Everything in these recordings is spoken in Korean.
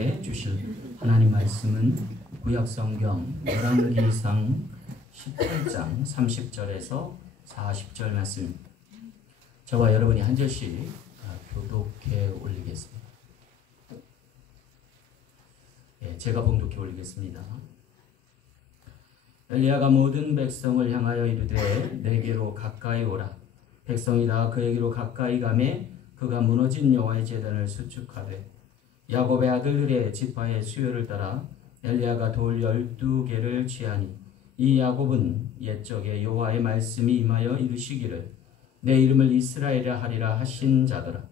주실 하나님 말씀은 구약성경 열왕기상 18장 30절에서 40절 말씀. 저와 여러분이 한 절씩 교독해 올리겠습니다. 제가 봉독해 올리겠습니다. 엘리야가 모든 백성을 향하여 이르되 내게로 가까이 오라. 백성이 다 그에게로 가까이 가매 그가 무너진 여호와의 제단을 수축하되 야곱의 아들들의 지파의 수요를 따라 엘리야가 돌 12개를 취하니 이 야곱은 옛적에 여호와의 말씀이 임하여 이르시기를 내 이름을 이스라엘이라 하리라 하신 자더라.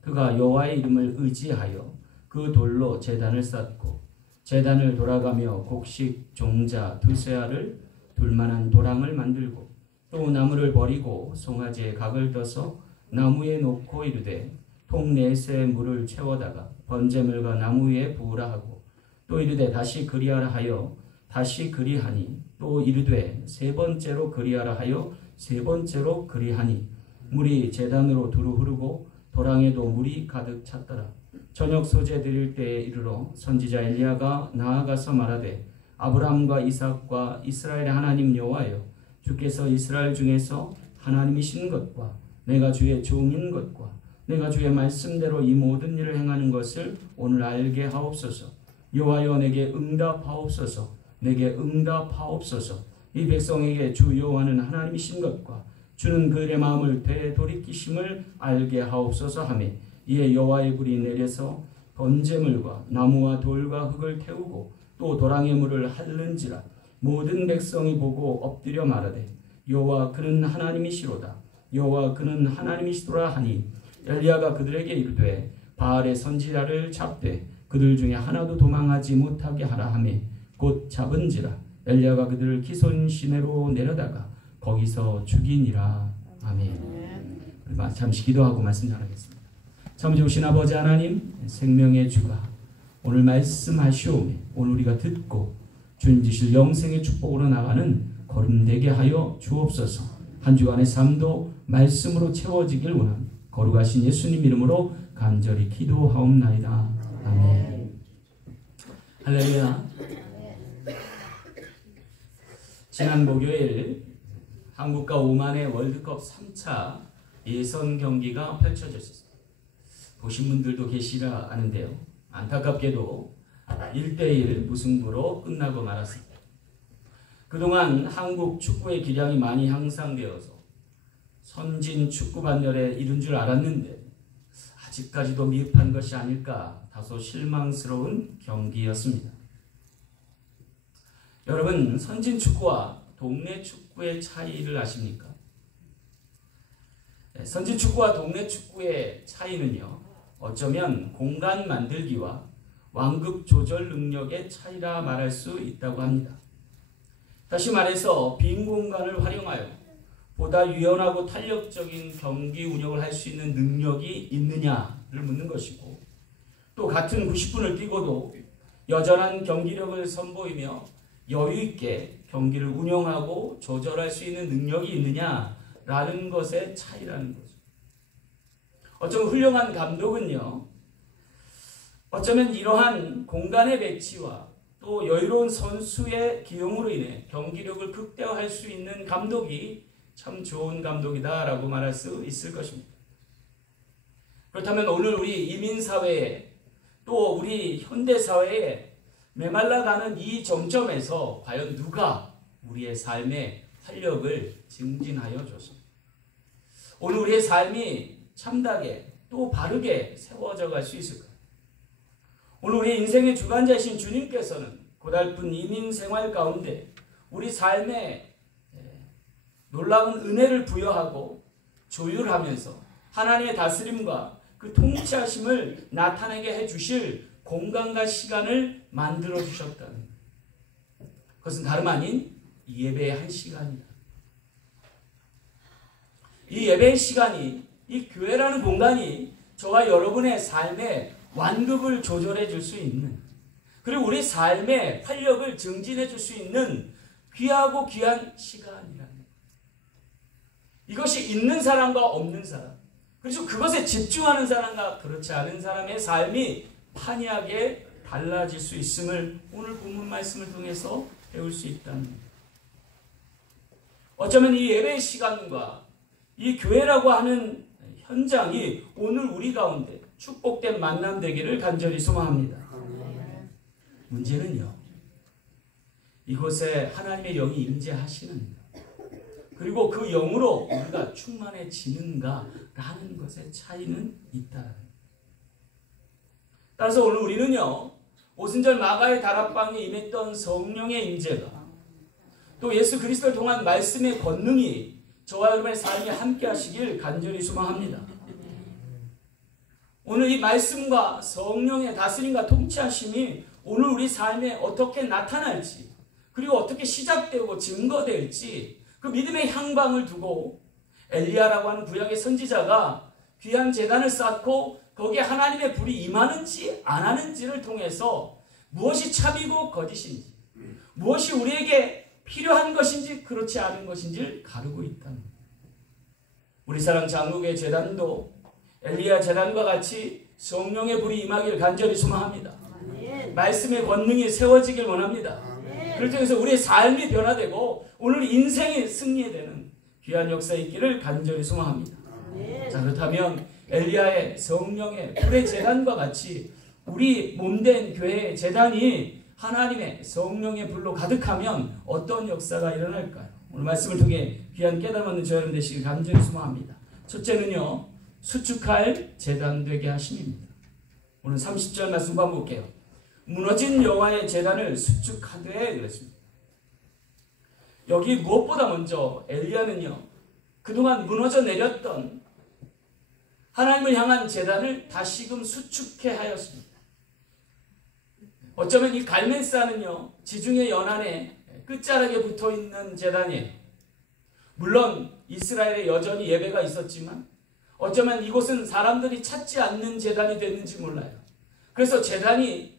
그가 여호와의 이름을 의지하여 그 돌로 제단을 쌓고 제단을 돌아가며 곡식 종자 두세 알을 둘만한 도랑을 만들고 또 나무를 버리고 송아지에 각을 떠서 나무에 놓고 이르되 통 넷에 물을 채워다가 번제물과 나무 위에 부으라 하고 또 이르되 다시 그리하라 하여 다시 그리하니 또 이르되 세 번째로 그리하라 하여 세 번째로 그리하니 물이 제단으로 두루 흐르고 도랑에도 물이 가득 찼더라. 저녁 소재 드릴 때에 이르러 선지자 엘리야가 나아가서 말하되 아브라함과 이삭과 이스라엘의 하나님 여호와여 주께서 이스라엘 중에서 하나님이신 것과 내가 주의 종인 것과 내가 주의 말씀대로 이 모든 일을 행하는 것을 오늘 알게 하옵소서. 여호와여 내게 응답하옵소서. 내게 응답하옵소서. 이 백성에게 주 여호와는 하나님이신 것과 주는 그들의 마음을 되돌이키심을 알게 하옵소서 하며 이에 여호와의 불이 내려서 번제물과 나무와 돌과 흙을 태우고 또 도랑의 물을 핥는지라. 모든 백성이 보고 엎드려 말하되 여호와 그는 하나님이시로다. 여호와 그는 하나님이시도라 하니 엘리야가 그들에게 이르되 바알의 선지자를 잡되 그들 중에 하나도 도망하지 못하게 하라 하며 곧 잡은지라. 엘리야가 그들을 기손 시내로 내려다가 거기서 죽이니라. 아멘. 잠시 기도하고 말씀 전하겠습니다. 참 좋으신 아버지 하나님, 생명의 주가 오늘 말씀하시오매 오늘 우리가 듣고 주님 주실 영생의 축복으로 나가는 걸음 되게 하여 주옵소서. 한 주간의 삶도 말씀으로 채워지길 원합니다. 거룩하신 예수님 이름으로 간절히 기도하옵나이다. 아멘. 할렐루야. 지난 목요일 한국과 오만의 월드컵 3차 예선 경기가 펼쳐졌습니다. 보신 분들도 계시라 아는데요. 안타깝게도 1대1 무승부로 끝나고 말았습니다. 그동안 한국 축구의 기량이 많이 향상되어서 선진 축구 반열에 이른 줄 알았는데 아직까지도 미흡한 것이 아닐까 다소 실망스러운 경기였습니다. 여러분, 선진 축구와 동네 축구의 차이를 아십니까? 선진 축구와 동네 축구의 차이는요, 어쩌면 공간 만들기와 완급 조절 능력의 차이라 말할 수 있다고 합니다. 다시 말해서 빈 공간을 활용하여 보다 유연하고 탄력적인 경기 운영을 할 수 있는 능력이 있느냐를 묻는 것이고, 또 같은 90분을 뛰고도 여전한 경기력을 선보이며 여유있게 경기를 운영하고 조절할 수 있는 능력이 있느냐라는 것의 차이라는 거죠. 어쩌면 훌륭한 감독은요, 어쩌면 이러한 공간의 배치와 또 여유로운 선수의 기용으로 인해 경기력을 극대화할 수 있는 감독이 참 좋은 감독이다라고 말할 수 있을 것입니다. 그렇다면 오늘 우리 이민사회에 또 우리 현대사회에 메말라가는 이 정점에서 과연 누가 우리의 삶의 활력을 증진하여 줬습니다. 오늘 우리의 삶이 참다게 또 바르게 세워져 갈 수 있을까요? 오늘 우리 인생의 주관자이신 주님께서는 고달픈 이민 생활 가운데 우리 삶에 놀라운 은혜를 부여하고 조율하면서 하나님의 다스림과 그 통치하심을 나타내게 해주실 공간과 시간을 만들어 주셨다는 것. 그것은 다름 아닌 이 예배의 한 시간이다. 이 예배의 시간이, 이 교회라는 공간이 저와 여러분의 삶에 완급을 조절해 줄 수 있는, 그리고 우리 삶의 활력을 증진해 줄 수 있는 귀하고 귀한 시간이라는 것. 이것이 있는 사람과 없는 사람, 그래서 그것에 집중하는 사람과 그렇지 않은 사람의 삶이 판이하게 달라질 수 있음을 오늘 본문 말씀을 통해서 배울 수 있다는 겁니다. 어쩌면 이 예배 시간과 이 교회라고 하는 현장이 오늘 우리 가운데 축복된 만남 되기를 간절히 소망합니다. 문제는요, 이곳에 하나님의 영이 임재하시는가, 그리고 그 영으로 우리가 충만해지는가라는 것의 차이는 있다는 겁니다. 따라서 오늘 우리는요, 오순절 마가의 다락방에 임했던 성령의 임재가, 또 예수 그리스도를 통한 말씀의 권능이 저와 여러분의 삶에 함께 하시길 간절히 소망합니다. 오늘 이 말씀과 성령의 다스림과 통치하심이 오늘 우리 삶에 어떻게 나타날지, 그리고 어떻게 시작되고 증거될지, 그 믿음의 향방을 두고 엘리야라고 하는 구약의 선지자가 귀한 제단을 쌓고 거기에 하나님의 불이 임하는지 안 하는지를 통해서 무엇이 참이고 거짓인지, 무엇이 우리에게 필요한 것인지 그렇지 않은 것인지를 가르고 있다는 겁니다. 우리 사랑 장로교회 제단도 엘리야 제단과 같이 성령의 불이 임하기를 간절히 소망합니다. 말씀의 권능이 세워지길 원합니다. 그를 통해서 우리의 삶이 변화되고 오늘 인생이 승리되는 귀한 역사에 있기를 간절히 소망합니다. 자, 그렇다면 엘리야의 성령의 불의 제단과 같이 우리 몸된 교회의 제단이 하나님의 성령의 불로 가득하면 어떤 역사가 일어날까요? 오늘 말씀을 통해 귀한 깨달음 얻는 저 여러분 되시길 간절히 소망합니다. 첫째는요, 수축할 제단 되게 하심입니다. 오늘 30절 말씀 한번 볼게요. 무너진 여호와의 제단을 수축하되 그랬습니다. 여기 무엇보다 먼저 엘리야는요, 그동안 무너져 내렸던 하나님을 향한 제단을 다시금 수축해 하였습니다. 어쩌면 이 갈멜산은요, 지중해 연안에 끝자락에 붙어있는 제단이에요. 물론 이스라엘에 여전히 예배가 있었지만 어쩌면 이곳은 사람들이 찾지 않는 제단이 됐는지 몰라요. 그래서 제단이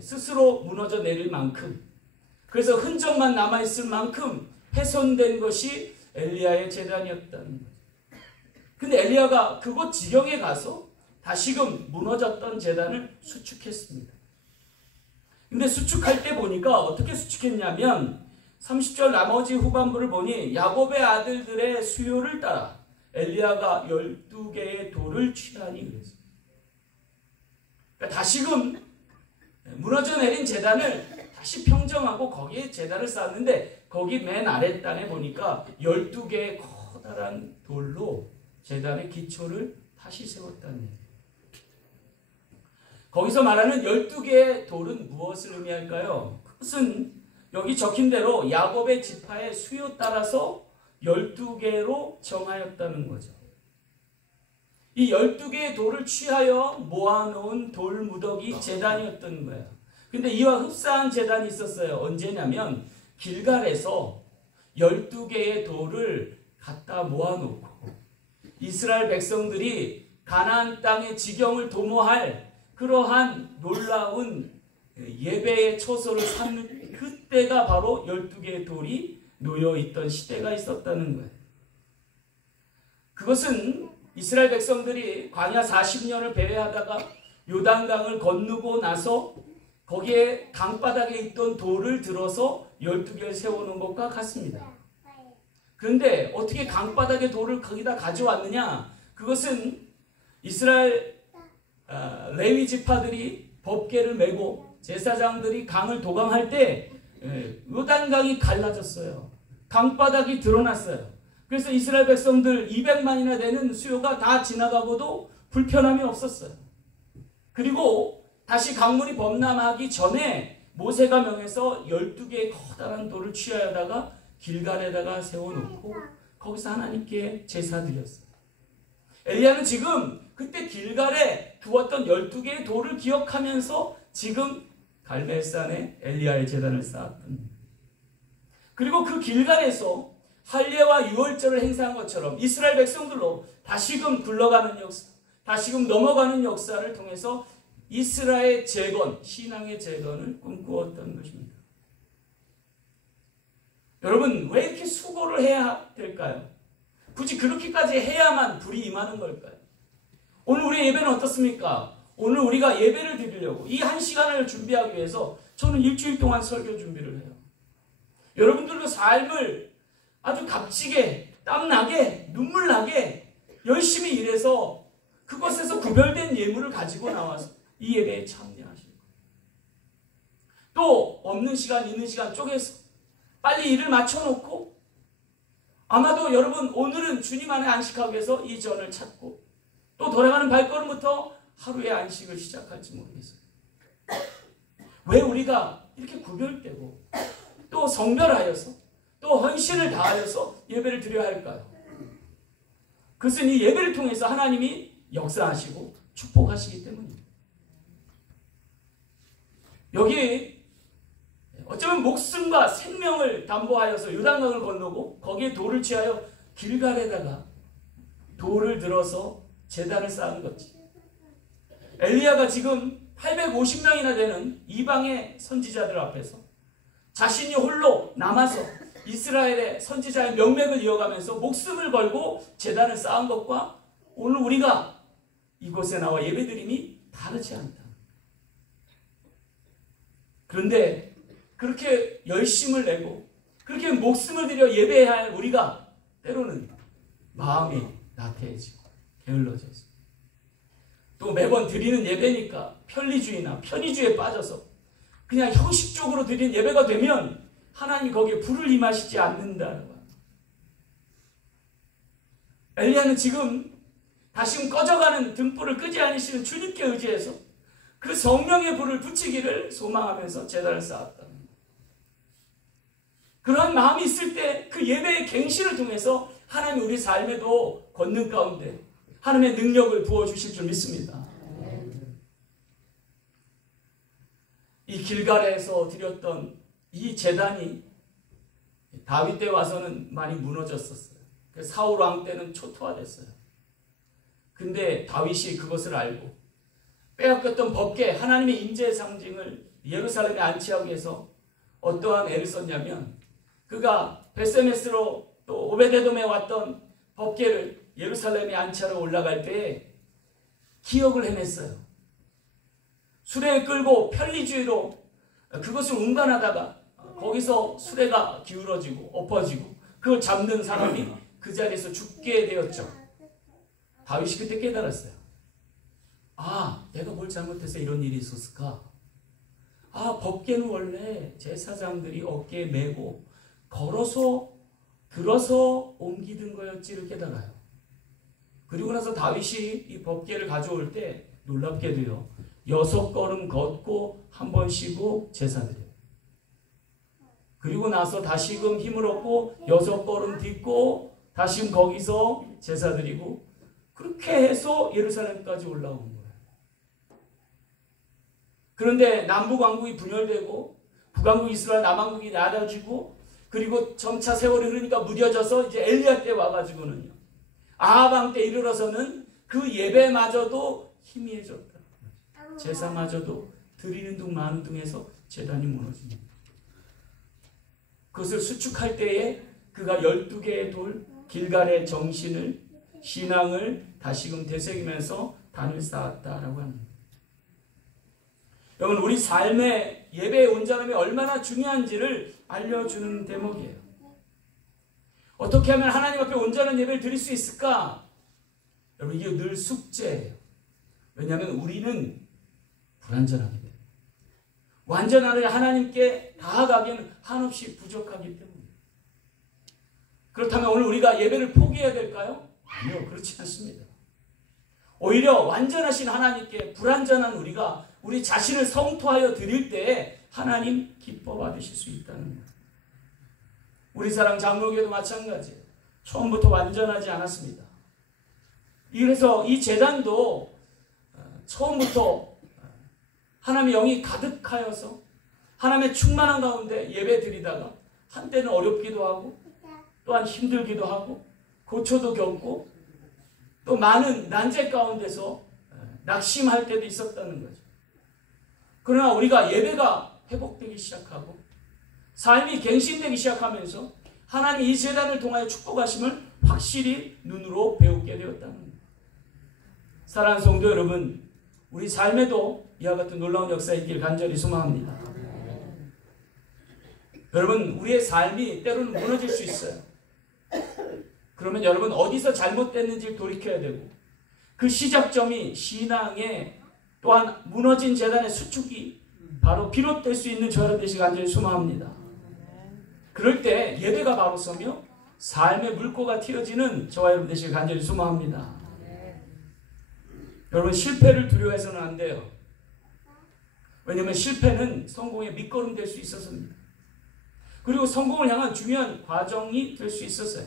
스스로 무너져 내릴 만큼, 그래서 흔적만 남아있을 만큼 훼손된 것이 엘리야의 제단이었다는 거죠. 근데 엘리야가 그곳 지경에 가서 다시금 무너졌던 제단을 수축했습니다. 근데 수축할 때 보니까 어떻게 수축했냐면 30절 나머지 후반부를 보니 야곱의 아들들의 수요를 따라 엘리야가 12개의 돌을 취하니 그랬습니다. 그러니까 다시금 무너져 내린 제단을 다시 평정하고 거기에 제단을 쌓았는데 거기 맨 아랫단에 보니까 12개의 커다란 돌로 제단의 기초를 다시 세웠다는 얘기예요. 거기서 말하는 12개의 돌은 무엇을 의미할까요? 그것은 여기 적힌 대로 야곱의 지파의 수요 따라서 12개로 정하였다는 거죠. 이 12개의 돌을 취하여 모아놓은 돌무더기 제단이었던 거예요. 근데 이와 흡사한 제단이 있었어요. 언제냐면 길갈에서 12개의 돌을 갖다 모아놓고 이스라엘 백성들이 가나안 땅의 지경을 도모할 그러한 놀라운 예배의 처소를 삼는 그때가 바로 12개의 돌이 놓여있던 시대가 있었다는 거예요. 그것은 이스라엘 백성들이 광야 40년을 배회하다가 요단강을 건너고 나서 거기에 강바닥에 있던 돌을 들어서 12개를 세워놓은 것과 같습니다. 그런데 어떻게 강바닥에 돌을 거기다 가져왔느냐? 그것은 이스라엘 레위 지파들이 법궤를 메고 제사장들이 강을 도강할 때 요단강이 갈라졌어요. 강바닥이 드러났어요. 그래서 이스라엘 백성들 200만이나 되는 수요가 다 지나가고도 불편함이 없었어요. 그리고 다시 강물이 범람하기 전에 모세가 명해서 12개의 커다란 돌을 취하여다가 길갈에다가 세워놓고 거기서 하나님께 제사 드렸어요. 엘리야는 지금 그때 길갈에 두었던 12개의 돌을 기억하면서 지금 갈멜산에 엘리야의 제단을 쌓았던, 그리고 그 길갈에서 할례와 유월절을 행사한 것처럼 이스라엘 백성들로 다시금 굴러가는 역사, 다시금 넘어가는 역사를 통해서 이스라엘 재건, 신앙의 재건을 꿈꾸었던 것입니다. 여러분, 왜 이렇게 수고를 해야 될까요? 굳이 그렇게까지 해야만 불이 임하는 걸까요? 오늘 우리의 예배는 어떻습니까? 오늘 우리가 예배를 드리려고 이 한 시간을 준비하기 위해서 저는 일주일 동안 설교 준비를 해요. 여러분들도 삶을 아주 값지게, 땀나게, 눈물나게 열심히 일해서 그것에서 구별된 예물을 가지고 나와서 이 예배에 참여하시는 거예요. 또 없는 시간, 있는 시간 쪼개서 빨리 일을 맞춰놓고 아마도 여러분 오늘은 주님 안에 안식하기 위해서 이 전을 찾고 또 돌아가는 발걸음부터 하루의 안식을 시작할지 모르겠어요. 왜 우리가 이렇게 구별되고 또 성별하여서 또 헌신을 다하여서 예배를 드려야 할까요? 그것은 이 예배를 통해서 하나님이 역사하시고 축복하시기 때문입니다. 여기 어쩌면 목숨과 생명을 담보하여서 요단강을 건너고 거기에 돌을 취하여 길갈에다가 돌을 들어서 제단을 쌓은 거지. 엘리야가 지금 850명이나 되는 이방의 선지자들 앞에서 자신이 홀로 남아서 이스라엘의 선지자의 명맥을 이어가면서 목숨을 걸고 제단을 쌓은 것과 오늘 우리가 이곳에 나와 예배드림이 다르지 않다. 그런데 그렇게 열심을 내고 그렇게 목숨을 들여 예배해야 할 우리가 때로는 마음이 나태해지고 게을러져서 또 매번 드리는 예배니까 편리주의나 편의주의에 빠져서 그냥 형식적으로 드리는 예배가 되면 하나님이 거기에 불을 임하시지 않는다는 거예요. 엘리야는 지금 다시금 꺼져가는 등불을 끄지 않으시는 주님께 의지해서 그 성령의 불을 붙이기를 소망하면서 제단을 쌓았다. 그러한 마음이 있을 때 그 예배의 갱신을 통해서 하나님이 우리 삶에도 권능 가운데 하나님의 능력을 부어주실 줄 믿습니다. 이 길갈에서 드렸던 이 제단이 다윗 때 와서는 많이 무너졌었어요. 사울 왕 때는 초토화됐어요. 근데 다윗이 그것을 알고 빼앗겼던 법궤, 하나님의 임재의 상징을 예루살렘에 안치하기 위해서 어떠한 애를 썼냐면 그가 베세메스로 또 오베데돔에 왔던 법궤를 예루살렘에 안치하러 올라갈 때에 기억을 해냈어요. 수레를 끌고 편리주의로 그것을 운반하다가 거기서 수레가 기울어지고 엎어지고 그걸 잡는 사람이 그 자리에서 죽게 되었죠. 다윗이 그때 깨달았어요. 아, 내가 뭘 잘못해서 이런 일이 있었을까? 아, 법궤는 원래 제사장들이 어깨에 메고 걸어서 들어서 옮기던 거였지를 깨달아요. 그리고 나서 다윗이 이 법궤를 가져올 때 놀랍게도요. 6걸음 걷고 한 번 쉬고 제사드려요. 그리고 나서 다시금 힘을 얻고 6걸음 딛고 다시금 거기서 제사드리고 그렇게 해서 예루살렘까지 올라온 거예요. 그런데 남북왕국이 분열되고 북왕국 이스라엘 남왕국이 나눠지고 그리고 점차 세월이 흐르니까 무뎌져서 이제 엘리야 때 와가지고는요. 아합 왕 때 이르러서는 그 예배마저도 희미해졌다. 제사마저도 드리는 둥 마는 둥해서 제단이 무너집니다. 그것을 수축할 때에 그가 12개의 돌 길갈의 정신을 신앙을 다시금 되새기면서 단을 쌓았다라고 합니다. 여러분 우리 삶의 예배의 온전함이 얼마나 중요한지를 알려주는 대목이에요. 어떻게 하면 하나님 앞에 온전한 예배를 드릴 수 있을까? 여러분 이게 늘 숙제예요. 왜냐하면 우리는 불완전하기 때문에 완전한 하나님께 다가가기에는 한없이 부족하기 때문에 그렇다면 오늘 우리가 예배를 포기해야 될까요? 아니요, 그렇지 않습니다. 오히려 완전하신 하나님께 불완전한 우리가 우리 자신을 성토하여 드릴 때에 하나님 기뻐 받으실 수 있다는 거예요. 우리 사랑 장로교도 마찬가지예요. 처음부터 완전하지 않았습니다. 그래서 이 제단도 처음부터 하나님의 영이 가득하여서 하나님의 충만한 가운데 예배 드리다가 한때는 어렵기도 하고 또한 힘들기도 하고 고초도 겪고 또 많은 난제 가운데서 낙심할 때도 있었다는 거죠. 그러나 우리가 예배가 회복되기 시작하고 삶이 갱신되기 시작하면서 하나님이 이 제단을 통하여 축복하심을 확실히 눈으로 배우게 되었다는 거예요. 사랑하는 성도 여러분, 우리 삶에도 이와 같은 놀라운 역사 있길 간절히 소망합니다. 여러분, 우리의 삶이 때로는 무너질 수 있어요. 그러면 여러분 어디서 잘못됐는지 돌이켜야 되고, 그 시작점이 신앙의 또한 무너진 재단의 수축이 바로 비롯될 수 있는 저와 여러분 되시길 간절히 소망합니다. 그럴 때 예배가 바로 서며 삶의 물꼬가 튀어지는 저와 여러분 되시길 간절히 소망합니다. 여러분, 실패를 두려워해서는 안 돼요. 왜냐하면 실패는 성공의 밑거름 될 수 있어서입니다. 그리고 성공을 향한 중요한 과정이 될 수 있었어요.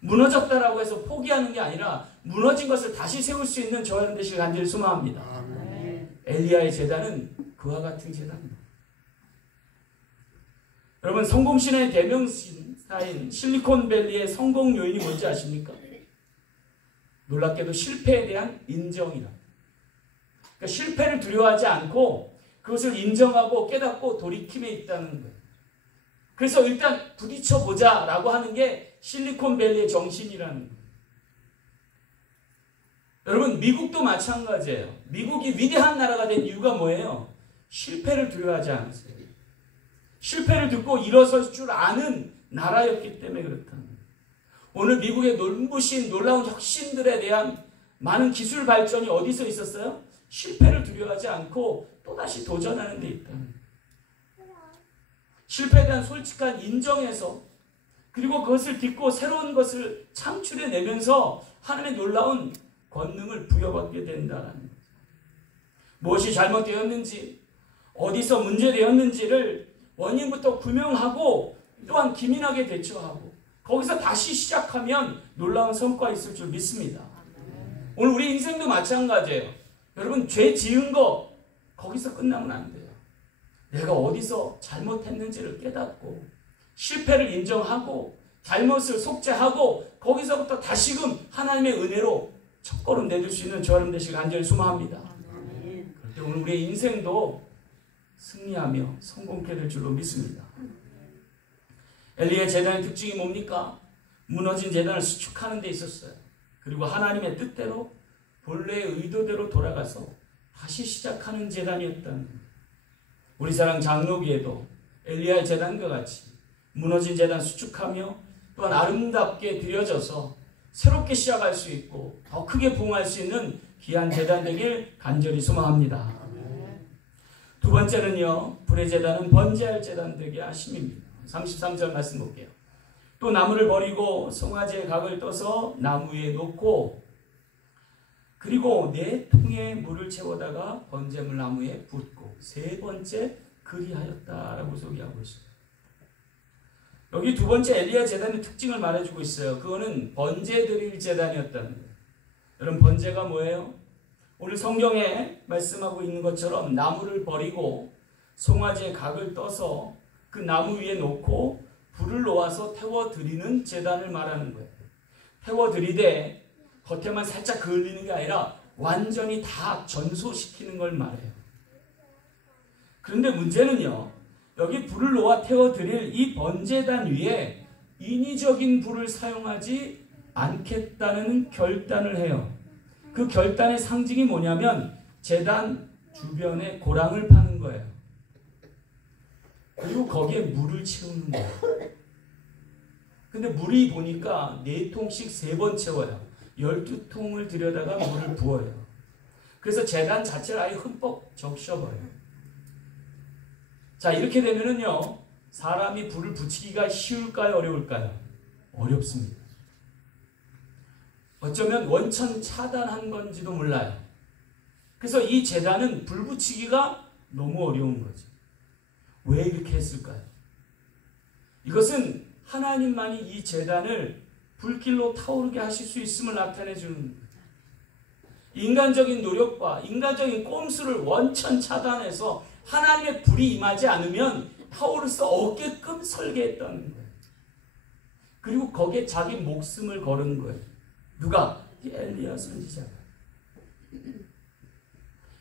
무너졌다라고 해서 포기하는 게 아니라 무너진 것을 다시 세울 수 있는 저와 여러분 되시길 간절히 소망합니다. 엘리야의 제단은 그와 같은 제단입니다. 여러분, 성공신의 대명사인 실리콘밸리의 성공 요인이 뭔지 아십니까? 놀랍게도 실패에 대한 인정이다. 그러니까 실패를 두려워하지 않고 그것을 인정하고 깨닫고 돌이킴에 있다는 거예요. 그래서 일단 부딪혀보자 라고 하는 게 실리콘밸리의 정신이라는 거예요. 여러분, 미국도 마찬가지예요. 미국이 위대한 나라가 된 이유가 뭐예요? 실패를 두려워하지 않았어요. 실패를 듣고 일어설 줄 아는 나라였기 때문에 그렇다는 거예요. 오늘 미국의 눈부신 놀라운 혁신들에 대한 많은 기술 발전이 어디서 있었어요? 실패를 두려워하지 않고 또다시 도전하는 데 있다는 거예요. 실패에 대한 솔직한 인정에서, 그리고 그것을 딛고 새로운 것을 창출해내면서 하나님의 놀라운 권능을 부여받게 된다는 거예요. 무엇이 잘못되었는지, 어디서 문제되었는지를 원인부터 규명하고 또한 기민하게 대처하고 거기서 다시 시작하면 놀라운 성과가 있을 줄 믿습니다. 오늘 우리 인생도 마찬가지예요. 여러분, 죄 지은 거 거기서 끝나면 안 돼요. 내가 어디서 잘못했는지를 깨닫고 실패를 인정하고 잘못을 속죄하고 거기서부터 다시금 하나님의 은혜로 첫걸음 내줄 수 있는 저와 여러분 되시길 간절히 소망합니다. 그럴 때 오늘 우리의 인생도 승리하며 성공케 될 줄로 믿습니다. 엘리야의 제단의 특징이 뭡니까? 무너진 제단을 수축하는 데 있었어요. 그리고 하나님의 뜻대로 본래의 의도대로 돌아가서 다시 시작하는 제단이었다는 거예요. 우리 사랑 장로교에도 엘리야의 제단과 같이 무너진 제단 수축하며 또한 아름답게 드려져서 새롭게 시작할 수 있고 더 크게 부흥할 수 있는 귀한 제단 되길 간절히 소망합니다. 두 번째는요, 불의 제단은 번제할 제단 되게 하심입니다. 33절 말씀 볼게요. 또 나무를 버리고 송아지의 각을 떠서 나무 위에 놓고 그리고 4통의 물을 채워다가 번제물 나무에 붓고 세 번째 그리하였다라고 소개하고 있어요. 여기 두 번째 엘리야 제단의 특징을 말해주고 있어요. 그거는 번제 드릴 제단이었다는 거예요. 여러분, 번제가 뭐예요? 오늘 성경에 말씀하고 있는 것처럼 나무를 버리고 송아지의 각을 떠서 그 나무 위에 놓고 불을 놓아서 태워드리는 제단을 말하는 거예요. 태워드리되 겉에만 살짝 그을리는 게 아니라 완전히 다 전소시키는 걸 말해요. 그런데 문제는요, 여기 불을 놓아 태워드릴 이 번제단 위에 인위적인 불을 사용하지 않겠다는 결단을 해요. 그 결단의 상징이 뭐냐면 제단 주변에 고랑을 파는 거예요. 그리고 거기에 물을 채우는 거예요. 근데 물이 보니까 4통씩 3번 채워요. 12통을 들여다가 물을 부어요. 그래서 제단 자체를 아예 흠뻑 적셔버려요. 자, 이렇게 되면은요, 사람이 불을 붙이기가 쉬울까요? 어려울까요? 어렵습니다. 어쩌면 원천 차단한 건지도 몰라요. 그래서 이 제단은 불 붙이기가 너무 어려운 거죠. 왜 이렇게 했을까요? 이것은 하나님만이 이 제단을 불길로 타오르게 하실 수 있음을 나타내 주는 거예요. 인간적인 노력과 인간적인 꼼수를 원천 차단해서 하나님의 불이 임하지 않으면 타오를 수 없게끔 설계했다는 거예요. 그리고 거기에 자기 목숨을 걸은 거예요. 누가? 엘리야 선지자가.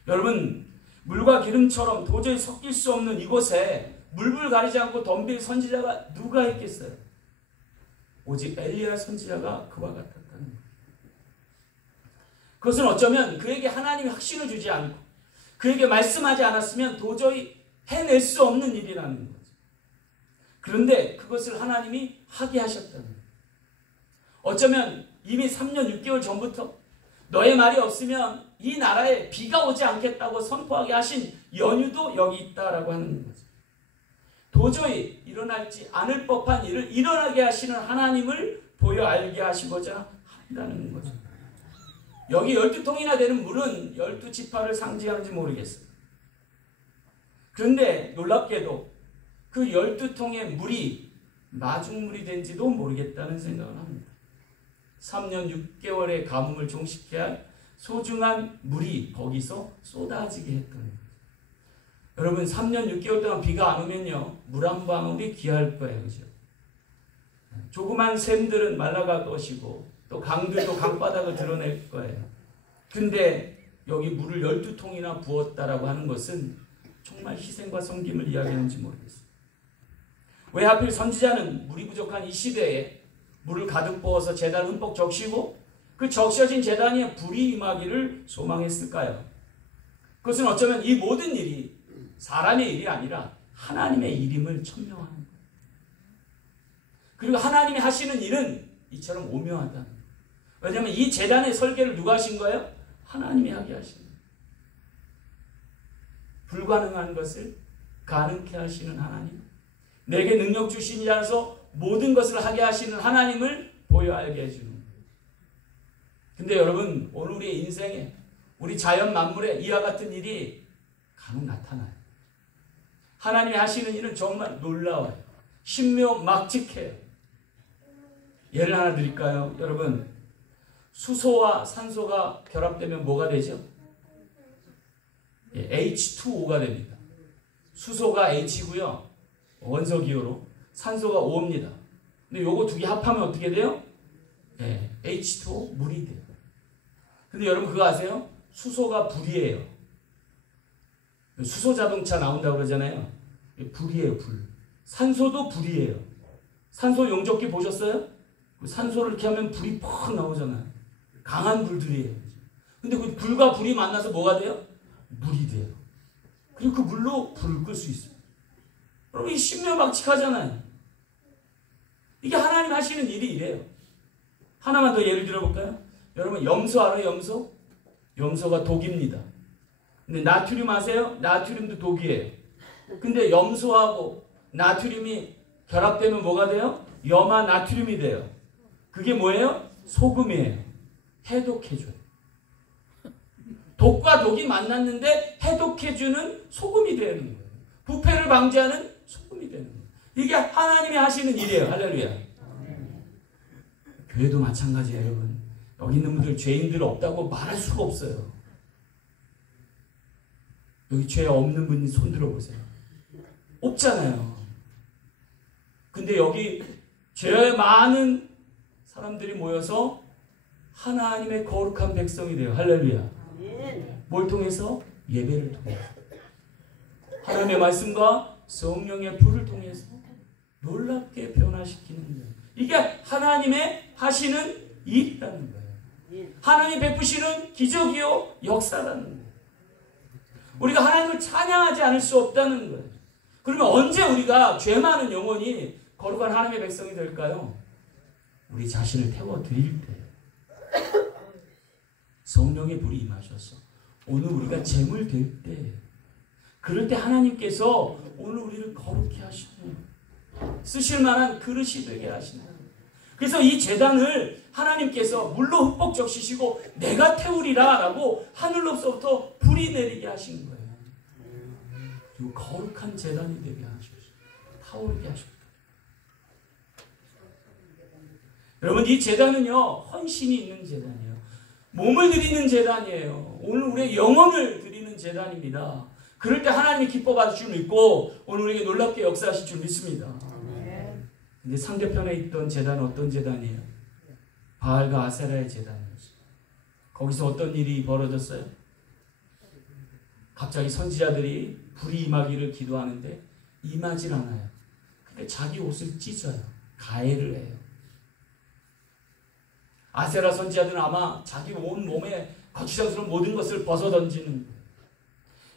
여러분, 물과 기름처럼 도저히 섞일 수 없는 이곳에 물불 가리지 않고 덤빌 선지자가 누가 있겠어요? 오직 엘리야 선지자가 그와 같았다는 거예요. 그것은 어쩌면 그에게 하나님이 확신을 주지 않고 그에게 말씀하지 않았으면 도저히 해낼 수 없는 일이라는 거죠. 그런데 그것을 하나님이 하게 하셨다는 거예요. 어쩌면 이미 3년 6개월 전부터 너의 말이 없으면 이 나라에 비가 오지 않겠다고 선포하게 하신 연유도 여기 있다라고 하는 거죠. 도저히 일어나지 않을 법한 일을 일어나게 하시는 하나님을 보여 알게 하시고자 한다는 거죠. 여기 12통이나 되는 물은 12지파를 상징하는지 모르겠어요. 그런데 놀랍게도 그 12통의 물이 마중물이 된지도 모르겠다는 생각을 합니다. 3년 6개월의 가뭄을 종식해야 할 소중한 물이 거기서 쏟아지게 했던 거예요. 여러분 3년 6개월 동안 비가 안 오면요 물 한 방울이 귀할 거예요. 그죠? 조그만 샘들은 말라갈 것이고 또 강들도 강바닥을 드러낼 거예요. 근데 여기 물을 12통이나 부었다라고 하는 것은 정말 희생과 섬김을 이야기하는지 모르겠어요. 왜 하필 선지자는 물이 부족한 이 시대에 물을 가득 부어서 제단을 흠뻑 적시고 그 적셔진 제단에 불이 임하기를 소망했을까요? 그것은 어쩌면 이 모든 일이 사람의 일이 아니라 하나님의 일임을 천명하는 거예요. 그리고 하나님이 하시는 일은 이처럼 오묘하다는 거예요. 왜냐하면 이 제단의 설계를 누가 하신 거예요? 하나님이 하게 하신 거예요. 불가능한 것을 가능케 하시는 하나님, 내게 능력 주신 이라서 모든 것을 하게 하시는 하나님을 보여 알게 해주는 거예요. 근데 여러분 오늘 우리의 인생에 우리 자연 만물에 이와 같은 일이 간혹 나타나요. 하나님이 하시는 일은 정말 놀라워요. 신묘막측해요. 예를 하나 드릴까요? 여러분 수소와 산소가 결합되면 뭐가 되죠? H2O가 됩니다. 수소가 H고요. 원소기호로. 산소가 O입니다. 근데 요거 두 개 합하면 어떻게 돼요? H2O 물이 돼요. 근데 여러분 그거 아세요? 수소가 불이에요. 수소 자동차 나온다고 그러잖아요. 불이에요, 불. 산소도 불이에요. 산소 용접기 보셨어요? 산소를 이렇게 하면 불이 퍽 나오잖아요. 강한 불들이에요. 근데 그 불과 불이 만나서 뭐가 돼요? 물이 돼요. 그리고 그 물로 불을 끌 수 있어요. 여러분 이 신묘막측하잖아요. 이게 하나님 하시는 일이 이래요. 하나만 더 예를 들어볼까요? 여러분 염소 알아요? 염소? 염소가 독입니다. 근데 나트륨 아세요? 나트륨도 독이에요. 근데 염소하고 나트륨이 결합되면 뭐가 돼요? 염화 나트륨이 돼요. 그게 뭐예요? 소금이에요. 해독해줘요. 독과 독이 만났는데 해독해주는 소금이 되는 거예요. 부패를 방지하는 소금이 되는 거예요. 이게 하나님이 하시는 일이에요. 할렐루야. 교회도 마찬가지예요, 여러분. 여기 있는 분들 죄인들 없다고 말할 수가 없어요. 여기 죄 없는 분이 손 들어보세요. 없잖아요. 근데 여기 죄 많은 사람들이 모여서 하나님의 거룩한 백성이 돼요. 할렐루야. 뭘 통해서? 예배를 통해서. 하나님의 말씀과 성령의 불을 통해서 놀랍게 변화시키는 거예요. 이게 하나님의 하시는 일이라는 거예요. 하나님 베푸시는 기적이요 역사라는 거예요. 우리가 하나님을 찬양하지 않을 수 없다는 거예요. 그러면 언제 우리가 죄 많은 영혼이 거룩한 하나님의 백성이 될까요? 우리 자신을 태워드릴 때 성령의 불이 임하셔서 오늘 우리가 재물 될 때 그럴 때 하나님께서 오늘 우리를 거룩히 하시고 쓰실 만한 그릇이 되게 하시는 거예요. 그래서 이 제단을 하나님께서 물로 흠뻑 적시시고 내가 태우리라 라고 하늘로부터 불이 내리게 하신 거예요. 그리고 거룩한 제단이 되게 하셨어요. 타오르게 하셨어요. 여러분 이 제단은요 헌신이 있는 제단이에요. 몸을 드리는 제단이에요. 오늘 우리의 영혼을 드리는 제단입니다. 그럴 때 하나님이 기뻐 받으실 줄 믿고 오늘 우리에게 놀랍게 역사하실 줄 믿습니다. 근데 상대편에 있던 제단은 어떤 제단이에요? 바알과 아세라의 제단이었어요. 거기서 어떤 일이 벌어졌어요? 갑자기 선지자들이 불이 임하기를 기도하는데 임하질 않아요. 근데 자기 옷을 찢어요. 가해를 해요. 아세라 선지자들은 아마 자기 온 몸에 거추장스러운 모든 것을 벗어던지는 거예요.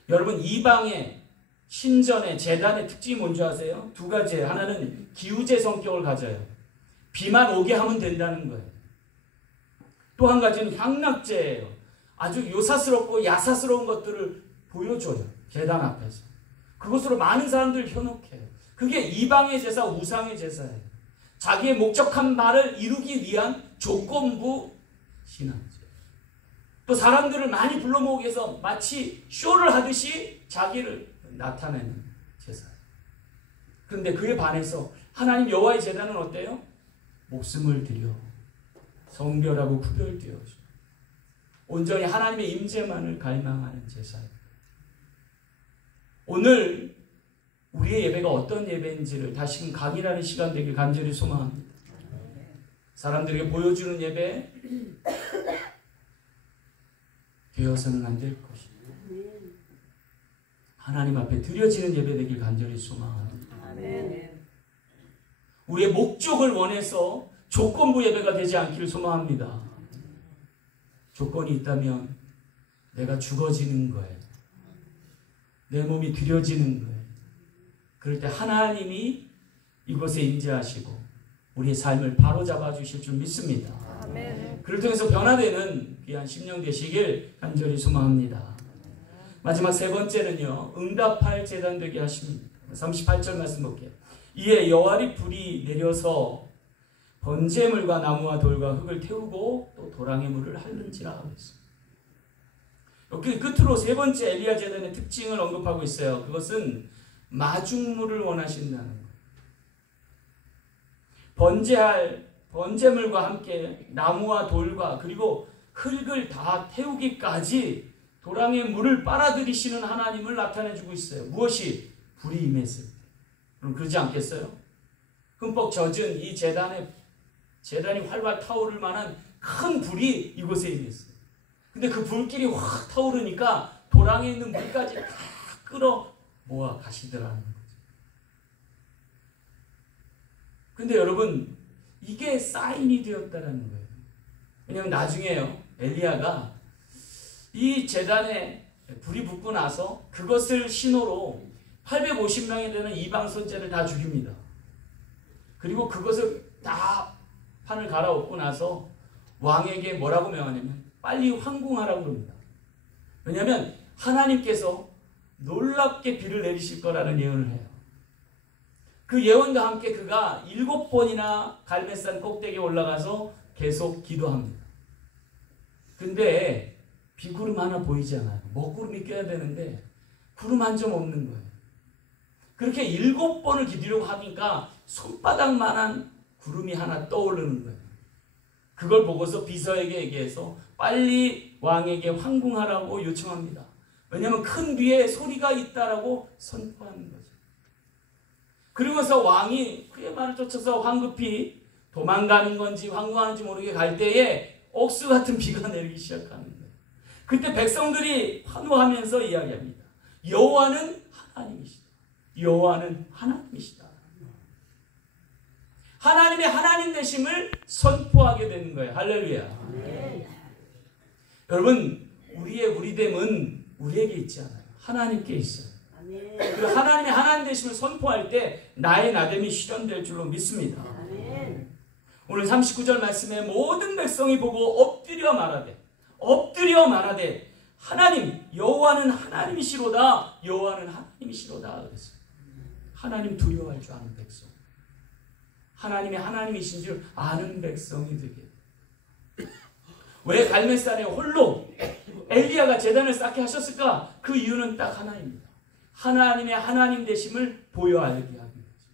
여러분, 이방의 신전의 제단의 특징이 뭔지 아세요? 두 가지예요. 하나는 기우제 성격을 가져요. 비만 오게 하면 된다는 거예요. 또 한 가지는 향락제예요. 아주 요사스럽고 야사스러운 것들을 보여줘요. 제단 앞에서. 그것으로 많은 사람들을 현혹해요. 그게 이방의 제사, 우상의 제사예요. 자기의 목적한 말을 이루기 위한 조건부 신앙제. 또 사람들을 많이 불러 모으기 위해서 마치 쇼를 하듯이 자기를 나타내는 제사예요. 그런데 그에 반해서 하나님 여호와의 제단은 어때요? 목숨을 들여 성별하고 구별되어서 온전히 하나님의 임재만을 갈망하는 제사예요. 오늘 우리의 예배가 어떤 예배인지를 다시금 각인하는 시간 되길 간절히 소망합니다. 사람들에게 보여주는 예배 되어서는 안 될 것입니다. 하나님 앞에 드려지는 예배 되길 간절히 소망합니다. 우리의 목적을 원해서 조건부 예배가 되지 않기를 소망합니다. 조건이 있다면 내가 죽어지는 거예요. 내 몸이 드려지는 거예요. 그럴 때 하나님이 이곳에 임재하시고 우리의 삶을 바로잡아 주실 줄 믿습니다. 아멘. 그를 통해서 변화되는 귀한 심령 되시길 간절히 소망합니다. 마지막 세 번째는요, 응답할 제단 되게 하십니다. 38절 말씀 볼게요. 이에 여호와의 불이 내려서 번제물과 나무와 돌과 흙을 태우고 또 도랑의 물을 핥는지라 그랬습니다. 여기 끝으로 세 번째 엘리야 제단의 특징을 언급하고 있어요. 그것은 마중물을 원하신다는 거예요. 번제할 번제물과 함께 나무와 돌과 그리고 흙을 다 태우기까지 도랑의 물을 빨아들이시는 하나님을 나타내주고 있어요. 무엇이? 불이 임했을 때. 그럼 그러지 않겠어요? 흠뻑 젖은 이 제단이 활발 타오를 만한 큰 불이 이곳에 임했어요. 근데 그 불길이 확 타오르니까 도랑에 있는 물까지 다 끌어 모아 가시더라는 거죠. 근데 여러분, 이게 사인이 되었다라는 거예요. 왜냐하면 나중에요, 엘리야가 이 제단에 불이 붙고 나서 그것을 신호로 850명이 되는 이방 선지자를 다 죽입니다. 그리고 그것을 다 판을 갈아엎고 나서 왕에게 뭐라고 명하냐면 빨리 황궁하라고 합니다. 왜냐하면 하나님께서 놀랍게 비를 내리실 거라는 예언을 해요. 그 예언과 함께 그가 7번이나 갈멜산 꼭대기에 올라가서 계속 기도합니다. 근데 비구름 하나 보이지 않아요. 먹구름이 껴야 되는데 구름 한 점 없는 거예요. 그렇게 7번을 기도하려고 하니까 손바닥만한 구름이 하나 떠오르는 거예요. 그걸 보고서 비서에게 얘기해서 빨리 왕에게 황궁하라고 요청합니다. 왜냐하면 큰 비에 소리가 있다라고 선포하는 거죠. 그러고서 왕이 그의 말을 쫓아서 황급히 도망가는 건지 황궁하는지 모르게 갈 때에 억수 같은 비가 내리기 시작하는 거예요. 그때 백성들이 환호하면서 이야기합니다. 여호와는 하나님이시다. 여호와는 하나님이시다. 하나님의 하나님 되심을 선포하게 되는 거예요. 할렐루야. 네. 여러분, 우리의 우리됨은 우리에게 있지 않아요. 하나님께 있어요. 아멘. 그리고 하나님의 하나님 되심을 선포할 때 나의 나됨이 실현될 줄로 믿습니다. 아멘. 오늘 39절 말씀에 모든 백성이 보고 엎드려 말하되 하나님 여호와는 하나님이시로다. 여호와는 하나님이시로다. 그랬어요. 하나님 두려워할 줄 아는 백성. 하나님이 하나님이신 줄 아는 백성이 되게. 왜 갈멜산에 홀로 엘리야가 제단을 쌓게 하셨을까? 그 이유는 딱 하나입니다. 하나님의 하나님 되심을 보여알게 하기 위해서.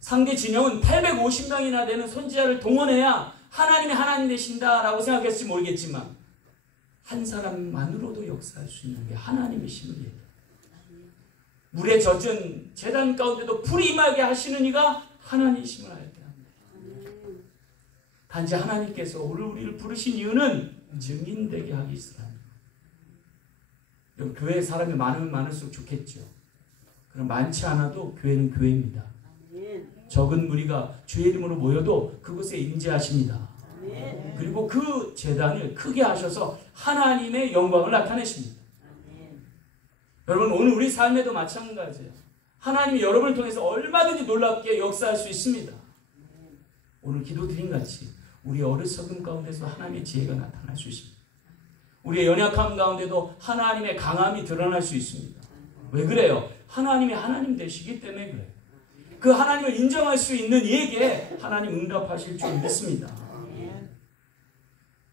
상대 진영은 850명이나 되는 선지자를 동원해야 하나님의 하나님 되신다라고 생각했을지 모르겠지만 한 사람만으로도 역사할 수 있는 게 하나님이심을 얘기해요. 물에 젖은 제단 가운데도 불이 임하게 하시는 이가 하나님이심을 알게 합니다. 단지 하나님께서 우리를 부르신 이유는 증인되게 하기 위해서랍니다. 교회에 사람이 많으면 많을수록 좋겠죠. 그럼 많지 않아도 교회는 교회입니다. 적은 무리가 주의 이름으로 모여도 그곳에 임재하십니다. 그리고 그 제단을 크게 하셔서 하나님의 영광을 나타내십니다. 여러분, 오늘 우리 삶에도 마찬가지예요. 하나님이 여러분을 통해서 얼마든지 놀랍게 역사할 수 있습니다. 오늘 기도드린 같이 우리 어리석음 가운데서 하나님의 지혜가 나타날 수 있습니다. 우리의 연약함 가운데도 하나님의 강함이 드러날 수 있습니다. 왜 그래요? 하나님이 하나님 되시기 때문에 그래요. 그 하나님을 인정할 수 있는 이에게 하나님 응답하실 줄 믿습니다.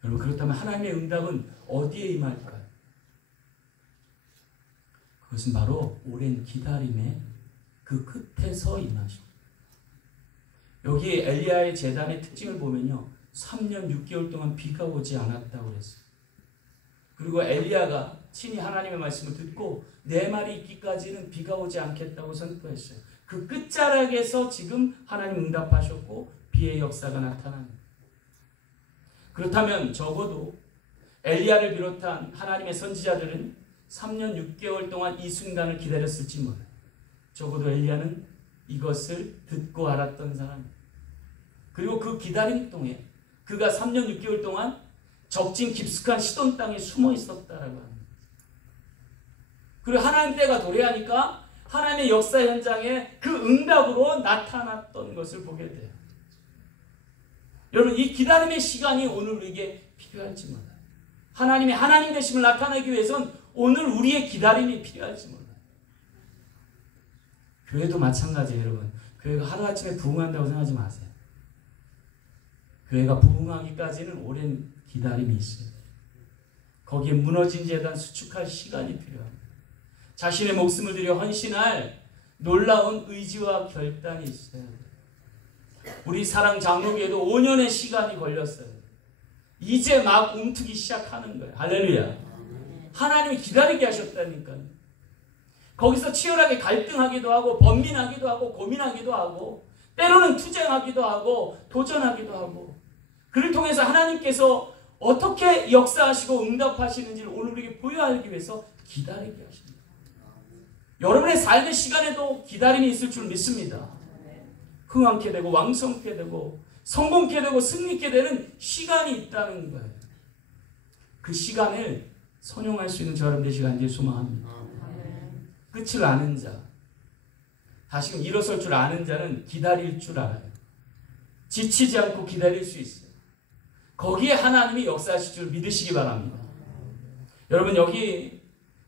여러분, 그렇다면 하나님의 응답은 어디에 임할까요? 그것은 바로 오랜 기다림의 그 끝에서 임하십니다. 여기 엘리야의 제단의 특징을 보면요, 3년 6개월 동안 비가 오지 않았다고 그랬어요. 그리고 엘리야가 친히 하나님의 말씀을 듣고 내 말이 있기까지는 비가 오지 않겠다고 선포했어요. 그 끝자락에서 지금 하나님 응답하셨고 비의 역사가 나타납니다. 그렇다면 적어도 엘리야를 비롯한 하나님의 선지자들은 3년 6개월 동안 이 순간을 기다렸을지 몰라요. 적어도 엘리야는 이것을 듣고 알았던 사람입니다. 그리고 그 기다림 동안 그가 3년 6개월 동안 적진 깊숙한 시돈 땅에 숨어 있었다라고 합니다. 그리고 하나님 때가 도래하니까 하나님의 역사 현장에 그 응답으로 나타났던 것을 보게 돼요. 여러분, 이 기다림의 시간이 오늘 우리에게 필요할지 몰라요. 하나님의 하나님 되심을 나타내기 위해선 오늘 우리의 기다림이 필요할지 몰라요. 교회도 마찬가지예요, 여러분. 교회가 하루아침에 부흥한다고 생각하지 마세요. 교회가 부흥하기까지는 오랜 기다림이 있어요. 거기에 무너진 제단 수축할 시간이 필요합니다. 자신의 목숨을 들여 헌신할 놀라운 의지와 결단이 있어야 돼요. 우리 사랑 장로교회도 5년의 시간이 걸렸어요. 이제 막 움트기 시작하는 거예요. 할렐루야. 하나님이 기다리게 하셨다니까요. 거기서 치열하게 갈등하기도 하고 번민하기도 하고 고민하기도 하고 때로는 투쟁하기도 하고 도전하기도 하고, 그를 통해서 하나님께서 어떻게 역사하시고 응답하시는지를 오늘 우리에게 보여하기 위해서 기다리게 하십니다. 여러분의 삶의 시간에도 기다림이 있을 줄 믿습니다. 흥왕케 되고 왕성케 되고 성공케 되고 승리케 되는 시간이 있다는 거예요. 그 시간을 선용할 수 있는 저런 되시기 간절히 소망합니다. 끝을 아는 자, 다시금 일어설 줄 아는 자는 기다릴 줄 알아요. 지치지 않고 기다릴 수 있어요. 거기에 하나님이 역사하실 줄 믿으시기 바랍니다. 여러분, 여기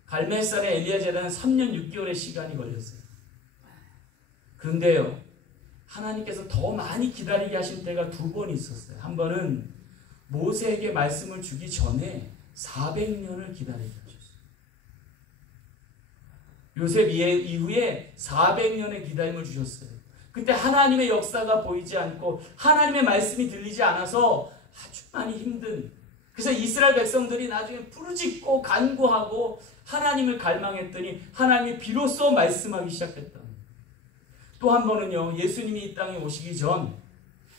갈멜산의 엘리야 제단은 3년 6개월의 시간이 걸렸어요. 그런데요, 하나님께서 더 많이 기다리게 하신 때가 두 번 있었어요. 한 번은 모세에게 말씀을 주기 전에 400년을 기다리게 하셨어요. 요셉 이후에 400년의 기다림을 주셨어요. 그때 하나님의 역사가 보이지 않고 하나님의 말씀이 들리지 않아서 아주 많이 힘든, 그래서 이스라엘 백성들이 나중에 부르짖고 간구하고 하나님을 갈망했더니 하나님이 비로소 말씀하기 시작했다. 또 한 번은요, 예수님이 이 땅에 오시기 전,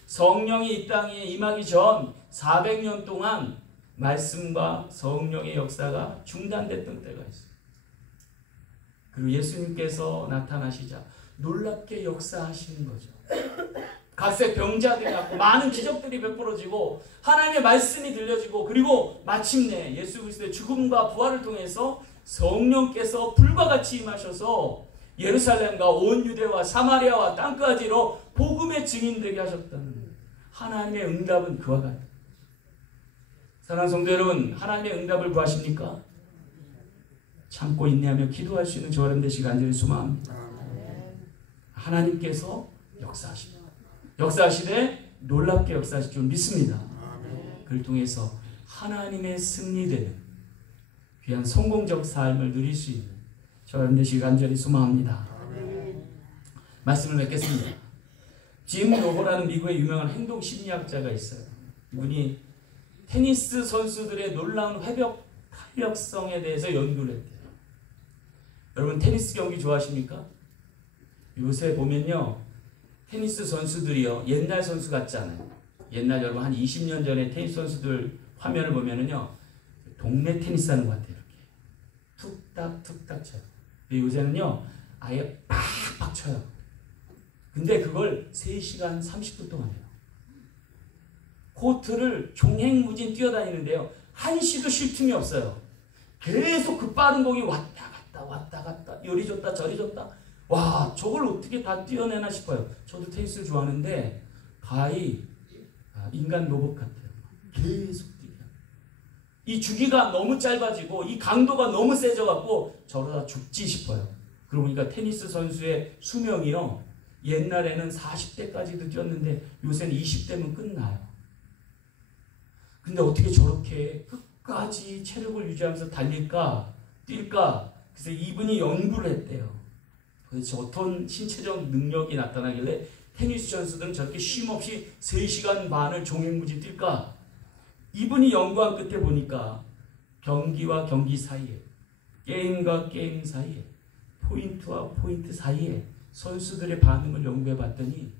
성령이 이 땅에 임하기 전 400년 동안 말씀과 성령의 역사가 중단됐던 때가 있어요. 그리고 예수님께서 나타나시자 놀랍게 역사하시는 거죠. 각색 병자들이 낫고 많은 기적들이 베풀어지고 하나님의 말씀이 들려지고, 그리고 마침내 예수 그리스도의 죽음과 부활을 통해서 성령께서 불과 같이 임하셔서 예루살렘과 온 유대와 사마리아와 땅까지로 복음의 증인되게 하셨다는 거예요. 하나님의 응답은 그와 같아요. 사랑하는 성도 여러분, 하나님의 응답을 구하십니까? 참고 인내하며 기도할 수 있는 저와 여러분 되시기 간절히 소망합니다. 하나님께서 역사하십니다. 역사하시되 놀랍게 역사하실 줄 믿습니다. 그를 통해서 하나님의 승리되는 귀한 성공적 삶을 누릴 수 있는 저와 여러분 되시기 간절히 소망합니다. 말씀을 맺겠습니다. 짐 로버라는 미국의 유명한 행동 심리학자가 있어요. 이분이 테니스 선수들의 놀라운 회복 탄력성에 대해서 연구를 했대요. 여러분, 테니스 경기 좋아하십니까? 요새 보면요, 테니스 선수들이요, 옛날 선수 같지 않아요. 옛날 여러분 한 20년 전에 테니스 선수들 화면을 보면은요, 동네 테니스 하는 것 같아요. 이렇게 툭딱 툭딱 쳐요. 근데 요새는요, 아예 팍팍 쳐요. 근데 그걸 3시간 30분 동안 해요. 코트를 종횡무진 뛰어다니는데요. 한시도 쉴 틈이 없어요. 계속 그 빠른 공이 왔다 갔다 요리 줬다 저리 줬다. 와, 저걸 어떻게 다 뛰어내나 싶어요. 저도 테니스를 좋아하는데 가히 인간 로봇 같아요. 계속 뛰어. 이 주기가 너무 짧아지고 이 강도가 너무 세져갖고 저러다 죽지 싶어요. 그러고 보니까 테니스 선수의 수명이요, 옛날에는 40대까지도 뛰었는데 요새는 20대면 끝나요. 근데 어떻게 저렇게 끝까지 체력을 유지하면서 달릴까, 뛸까? 그래서 이분이 연구를 했대요. 도대체 어떤 신체적 능력이 나타나길래 테니스 선수들은 저렇게 쉼없이 3시간 반을 종횡무진 뛸까? 이분이 연구한 끝에 보니까 경기와 경기 사이에, 게임과 게임 사이에, 포인트와 포인트 사이에 선수들의 반응을 연구해 봤더니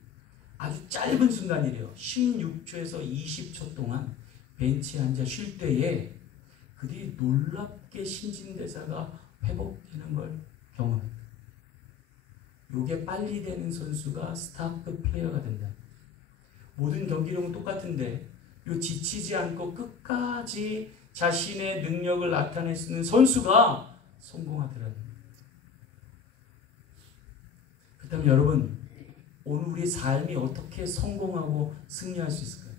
아주 짧은 순간이래요. 16초에서 20초 동안 벤치에 앉아 쉴 때에 그들이 놀랍게 신진대사가 회복되는 걸 경험합니다. 요게 빨리 되는 선수가 스타트 플레이어가 된다. 모든 경기력은 똑같은데 요 지치지 않고 끝까지 자신의 능력을 나타낼 수 있는 선수가 성공하더라고요. 그렇다면 여러분, 오늘 우리 삶이 어떻게 성공하고 승리할 수 있을까요?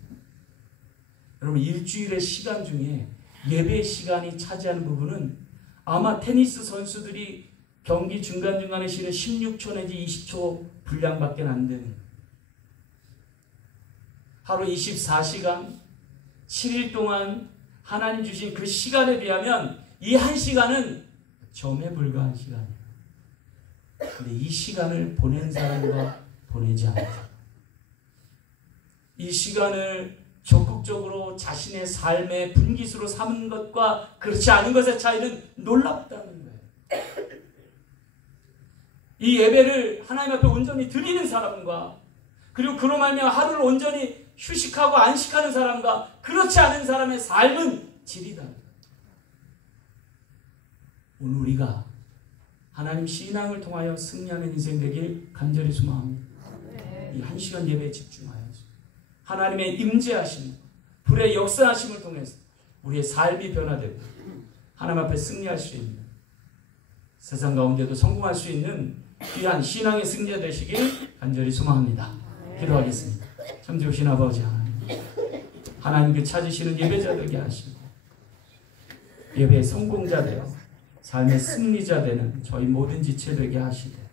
여러분, 일주일의 시간 중에 예배 시간이 차지하는 부분은 아마 테니스 선수들이 경기 중간중간에 쉬는 16초 내지 20초 분량밖에 안 되는, 하루 24시간 7일 동안 하나님 주신 그 시간에 비하면 이 한 시간은 점에 불과한 시간이에요. 근데 이 시간을 보낸 사람과 보내지 않은 사람, 이 시간을 적극적으로 자신의 삶의 분기수로 삼은 것과 그렇지 않은 것의 차이는 놀랍다는 거예요. 이 예배를 하나님 앞에 온전히 드리는 사람과, 그리고 그로 말미암아 하루를 온전히 휴식하고 안식하는 사람과 그렇지 않은 사람의 삶은 질이 다르다. 오늘 우리가 하나님 신앙을 통하여 승리하는 인생 되길 간절히 소망합니다. 이 한 시간 예배에 집중하여서 하나님의 임재하심, 불의 역사하심을 통해서 우리의 삶이 변화되고 하나님 앞에 승리할 수 있는, 세상 가운데도 성공할 수 있는 귀한 신앙의 승리자 되시길 간절히 소망합니다. 기도하겠습니다. 참 좋으신 아버지 하나님, 하나님께 찾으시는 예배자 되게 하시고 예배의 성공자 되어 삶의 승리자 되는 저희 모든 지체 되게 하시되